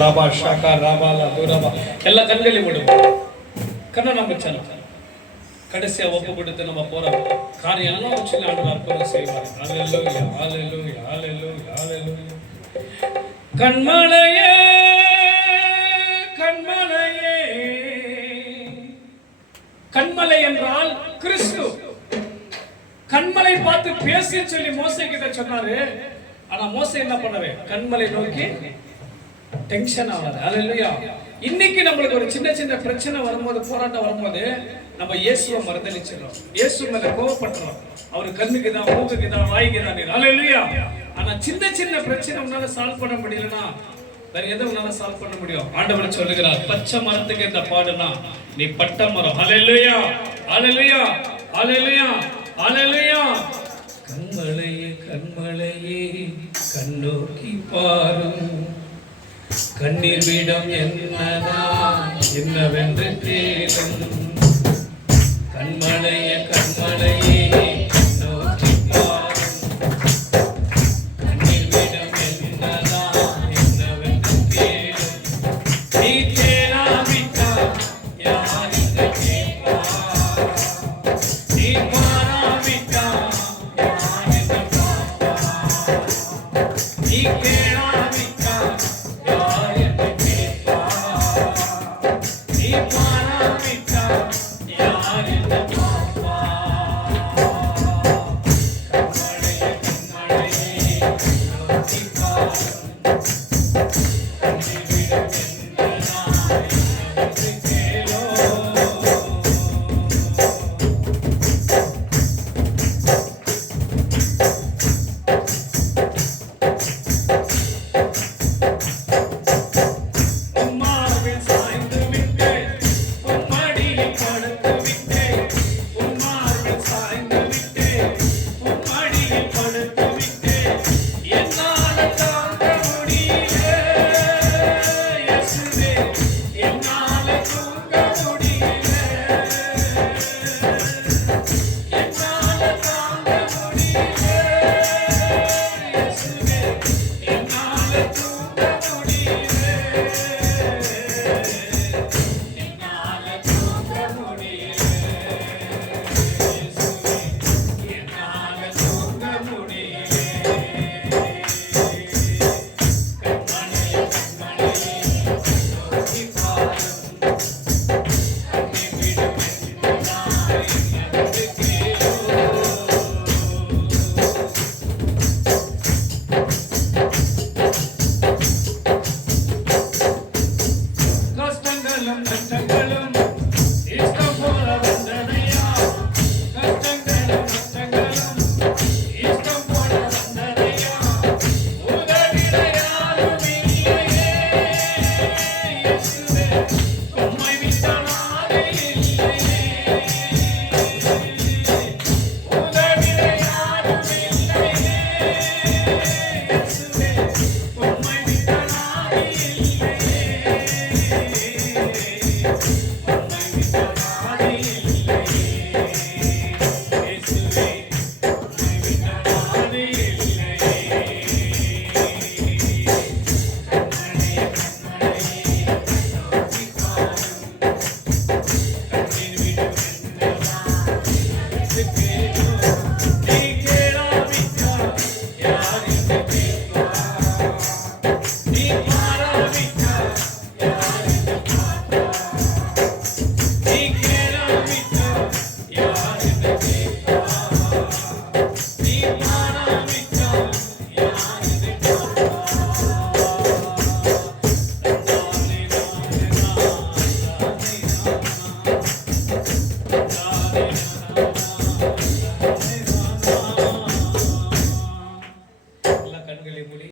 Rafah Xhaka ராபாலா துரபா எல்லா கண்களையும் விடுவோம். கண்ணை நம்ம சேனல் கடைசியா ஒப்பு கொடுத்து நம்ம போற காரியம் எல்லாம் வச்சு ஆண்டவர் அற்புதம் செய்வார். ஹல்லேலூயா ஹல்லேலூயா ஹல்லேலூயா ஹல்லேலூயா. கண்மலையே கண்மலையே. கண்மலை என்றால் கிறிஸ்து. கண்மலை பார்த்து பேசி சொல்லி மோசே கிட்ட சொன்னாரு. ஆனா மோசே என்ன பண்ணவே? கண்மலை நோக்கி டென்ஷன் ஆகாது. ஹல்லேலூயா. இன்னைக்கு நம்மளுக்கு ஒரு சின்ன சின்ன பிரச்சனை வரும்போது, போராட்டம் வரும்போது நம்ம இயேசுவை மறுதலிச்சிடறோம், இயேசு மேல கோவப்படுறோம். அவரு கண்ணுக்கு தான், மூக்குக்கு தான், வாய்க்கு தான். ஹல்லேலூயா. ஆனா சின்ன சின்ன பிரச்சனை உன்னால சால்வ் பண்ண முடியலன்னா வேற எதை உன்னால சால்வ் பண்ண முடியும்? ஆண்டவர் சொல்லுகிறார், பச்சை மரத்துக்கு இந்த பாடுனா நீ பட்ட மரம். ஹல்லேலூயா ஹல்லேலூயா ஹல்லேலூயா ஹல்லேலூயா. கண்மலையே கண்மலையே கண்ணோக்கி பாரும், கண்ணீர் விடம் என்னவென்று தேடும். கண்மலையே கண்மலையே நோக்கி பாரும், கண்ணீர் விடம் என்னவென்று தேடும். நீ தேடாவிட்டால் யார் இங்கு கேட்பார்? நீ பாராவிட்டால் யார் இங்கு பார்ப்பார்? நீ கேளாவிட்டால்